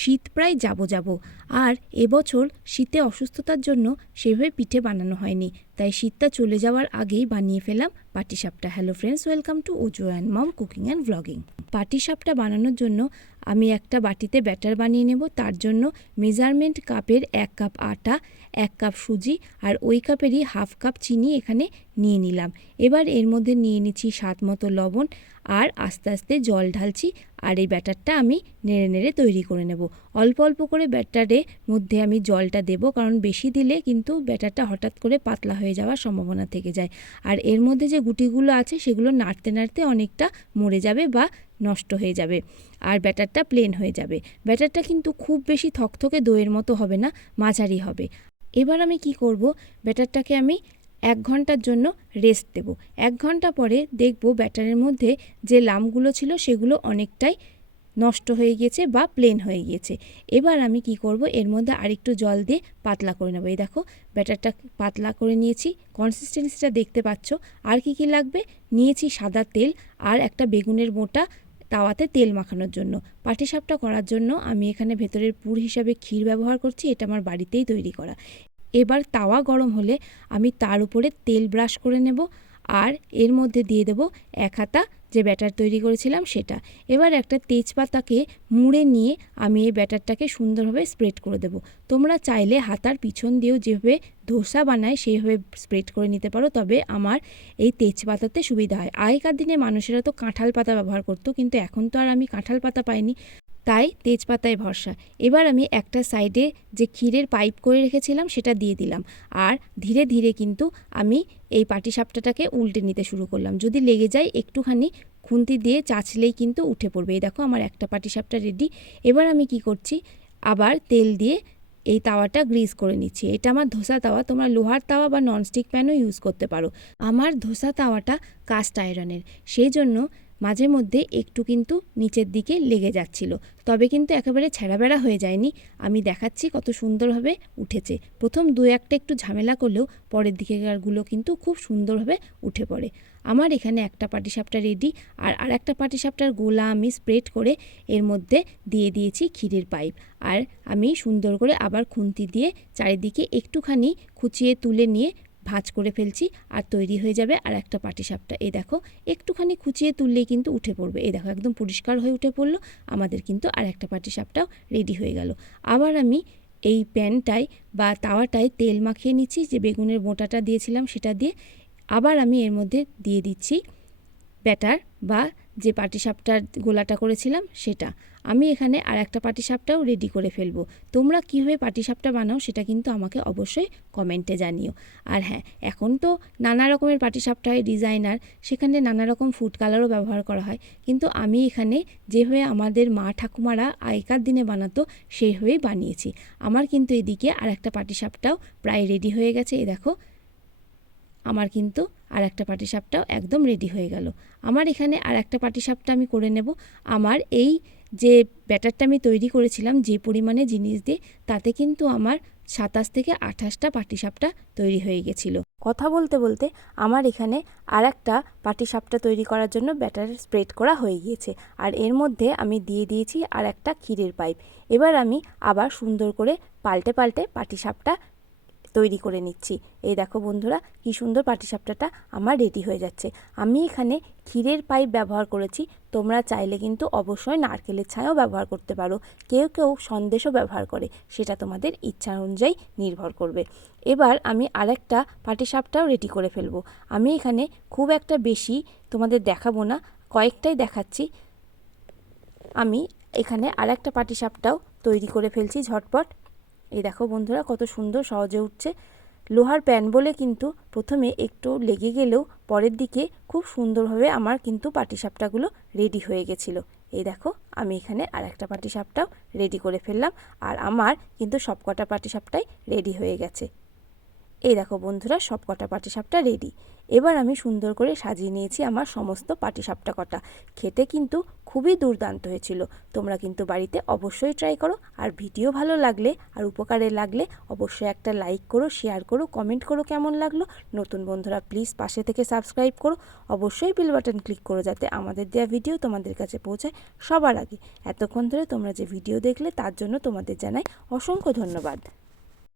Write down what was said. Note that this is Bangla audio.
শীত প্রায় যাব আর এবছর শীতে অসুস্থতার জন্য সেভাবে পিঠে বানানো হয়নি, তাই শীতটা চলে যাওয়ার আগেই বানিয়ে ফেলাম patishapta. Hello friends, welcome to Ojo and mom cooking and blogging. Patishapta বানানোর জন্য আমি একটা বাটিতে ব্যাটার বানিয়ে নেব। তার জন্য মেজারমেন্ট কাপের 1 কাপ আটা, 1 কাপ সুজি আর ওই কাপেরই হাফ কাপ চিনি এখানে নিয়ে নিলাম। এবার এর মধ্যে নিয়ে নিচ্ছি স্বাদ মতো লবণ আর আস্তে আস্তে জল ঢালছি। আর এই ব্যাটারটা আমি নেড়ে নেড়ে তৈরি করে নেব। অল্প অল্প করে ব্যাটারের মধ্যে আমি জলটা দেব, কারণ বেশি দিলে কিন্তু ব্যাটারটা হঠাৎ করে পাতলা হয়ে যাওয়ার সম্ভাবনা থেকে যায়। আর এর মধ্যে যে গুটিগুলো আছে সেগুলো নাড়তে নাড়তে অনেকটা মরে যাবে বা নষ্ট হয়ে যাবে আর ব্যাটারটা প্লেন হয়ে যাবে। ব্যাটারটা কিন্তু খুব বেশি থকথকে দইয়ের মতো হবে না, মাঝারি হবে। এবার আমি কি করব, ব্যাটারটাকে আমি 1 ঘন্টার জন্য রেস্ট দেব। 1 ঘন্টা পরে দেখব ব্যাটারের মধ্যে যে লামগুলো ছিল সেগুলো অনেকটাই নষ্ট হয়ে গিয়েছে বা প্লেন হয়ে গিয়েছে। এবার আমি কি করব, এর মধ্যে আরেকটু জল দিয়ে পাতলা করে নেব। এই দেখো ব্যাটারটা পাতলা করে নিয়েছি, কনসিস্টেন্সিটা দেখতে পাচ্ছ। আর কি কি লাগবে, নিয়েছি সাদা তেল আর একটা বেগুনের মোটা তাওয়াতে তেল মাখানোর জন্য। পাটিসাপটা করার জন্য আমি এখানে ভেতরের পুর হিসাবে ক্ষীর ব্যবহার করছি, এটা আমার বাড়িতেই তৈরি করা। এবার তাওয়া গরম হলে আমি তার উপরে তেল ব্রাশ করে নেব আর এর মধ্যে দিয়ে দেব 1 হাতা যে ব্যাটার তৈরি করেছিলাম সেটা। এবার একটা তেজপাতাকে মুড়ে নিয়ে আমি এই ব্যাটারটাকে সুন্দরভাবে স্প্রেড করে দেব। তোমরা চাইলে হাতার পিছন দিয়েও যেভাবে ধোসা বানায় সেইভাবে স্প্রেড করে নিতে পারো, তবে আমার এই তেজপাতাতে সুবিধা হয়। আগেকার দিনে মানুষেরা তো কাঁঠাল পাতা ব্যবহার করতো, কিন্তু এখন তো আর আমি কাঁঠাল পাতা পাইনি, তাই তেজপাতায় ভরসা। এবার আমি একটা সাইডে যে ক্ষীরের পাইপ করে রেখেছিলাম সেটা দিয়ে দিলাম আর ধীরে ধীরে কিন্তু আমি এই পাটিসাপটাটাকে উল্টে নিতে শুরু করলাম। যদি লেগে যায় একটুখানি খুন্তি দিয়ে চাঁচলেই কিন্তু উঠে পড়বে। এই দেখো আমার একটা পাটিসাপটা রেডি। এবার আমি কি করছি, আবার তেল দিয়ে এই তাওয়াটা গ্রিস করে নিচ্ছি। এটা আমার ধোসা তাওয়া, তোমরা লোহার তাওয়া বা ননস্টিক প্যানও ইউজ করতে পারো। আমার ধোসা তাওয়াটা কাস্ট আয়রনের, সেই জন্য মাঝে মধ্যে একটু কিন্তু নিচের দিকে লেগে যাচ্ছিল, তবে কিন্তু একেবারে ছেঁড়াবেড়া হয়ে যায়নি। আমি দেখাচ্ছি কত সুন্দরভাবে উঠেছে। প্রথম 2-1টা একটু ঝামেলা করলেও পরের দিকেরগুলো কিন্তু খুব সুন্দরভাবে উঠে পড়ে। আমার এখানে একটা পাটিসাপটা রেডি আর আরেকটা পাটিসাপটার গোলা আমি স্প্রেড করে এর মধ্যে দিয়ে দিয়েছি ক্ষীরের পাইপ। আর আমি সুন্দর করে আবার খুন্তি দিয়ে চারিদিকে একটুখানি খুঁচিয়ে তুলে নিয়ে ভাঁজ করে ফেলছি আর তৈরি হয়ে যাবে আর একটা পাটিসাপটা। এই দেখো একটুখানি খুঁচিয়ে তুললেই কিন্তু উঠে পড়বে। এই দেখো একদম পরিষ্কার হয়ে উঠে পড়লো। আমাদের কিন্তু আর একটা পাটিসাপটাও রেডি হয়ে গেল। আবার আমি এই প্যানটায় বা তাওয়াটায় তেল মাখিয়ে নিচ্ছি, যে বেগুনের মোটাটা দিয়েছিলাম সেটা দিয়ে। আবার আমি এর মধ্যে দিয়ে দিচ্ছি ব্যাটার বা যে পাটিসাপটার গোলাটা করেছিলাম সেটা। আমি এখানে আর একটা পাটিসাপটাও রেডি করে ফেলবো। তোমরা কীভাবে পাটিসাপটা বানাও সেটা কিন্তু আমাকে অবশ্যই কমেন্টে জানিও। আর হ্যাঁ, এখন তো নানা রকমের পাটিসাপটা হয় ডিজাইনার, সেখানে নানা রকম ফুড কালারও ব্যবহার করা হয়, কিন্তু আমি এখানে যেভাবে আমাদের মা ঠাকুমারা আগেকার দিনে বানাতো সেইভাবেই বানিয়েছি। আমার কিন্তু এদিকে আর একটা পাটিসাপটাও প্রায় রেডি হয়ে গেছে। এই দেখো আমার কিন্তু আর একটা পাটিসাপটাও একদম রেডি হয়ে গেল। আমার এখানে আর একটা পাটিসাপটা আমি করে নেব। আমার এই যে ব্যাটারটা আমি তৈরি করেছিলাম যে পরিমাণে জিনিস দিয়ে, তাতে কিন্তু আমার 27 থেকে 28টা পাটিসাপটা তৈরি হয়ে গেছিল। কথা বলতে বলতে আমার এখানে আর একটা পাটিসাপটা তৈরি করার জন্য ব্যাটার স্প্রেড করা হয়ে গিয়েছে আর এর মধ্যে আমি দিয়ে দিয়েছি আর একটা ক্ষীরের পাইপ। এবার আমি আবার সুন্দর করে পাল্টে পাল্টে পাটিসাপটা তৈরি করে নিচ্ছি। এই দেখো বন্ধুরা কি সুন্দর পাটিসাপটাটা আমার রেডি হয়ে যাচ্ছে। আমি এখানে ক্ষীরের পাইপ ব্যবহার করেছি, তোমরা চাইলে কিন্তু অবশ্যই নারকেলের ছায়াও ব্যবহার করতে পারো। কেউ কেউ সন্দেশও ব্যবহার করে, সেটা তোমাদের ইচ্ছা অনুযায়ী নির্ভর করবে। এবার আমি আরেকটা পাটিসাপটাও রেডি করে ফেলবো। আমি এখানে খুব একটা বেশি তোমাদের দেখাবো না, কয়েকটাই দেখাচ্ছি। আমি এখানে আরেকটা পাটিসাপটাও তৈরি করে ফেলছি ঝটপট। এই দেখো বন্ধুরা কত সুন্দর সহজে উঠছে। লোহার প্যান বলে কিন্তু প্রথমে একটু লেগে গেলেও পরের দিকে খুব সুন্দরভাবে আমার কিন্তু পাটিসাপটাগুলো রেডি হয়ে গেছিলো। এই দেখো আমি এখানে আর একটা পাটিসাপটাও রেডি করে ফেললাম আর আমার কিন্তু সবকটা পাটিসাপটাই রেডি হয়ে গেছে। এই দেখো বন্ধুরা, সব কটা পাটিসাপটা রেডি। এবার আমি সুন্দর করে সাজিয়ে নিয়েছি আমার সমস্ত পাটিসাপটা কটা। খেতে কিন্তু খুবই দুর্দান্ত হয়েছিল। তোমরা কিন্তু বাড়িতে অবশ্যই ট্রাই করো। আর ভিডিও ভালো লাগলে আর উপকারে লাগলে অবশ্যই একটা লাইক করো, শেয়ার করো, কমেন্ট করো কেমন লাগলো। নতুন বন্ধুরা প্লিজ পাশে থেকে সাবস্ক্রাইব করো। অবশ্যই বেল বাটন ক্লিক করো যাতে আমাদের দেওয়া ভিডিও তোমাদের কাছে পৌঁছায় সবার আগে। এতক্ষণ ধরে তোমরা যে ভিডিও দেখলে তার জন্য তোমাদের জানাই অসংখ্য ধন্যবাদ।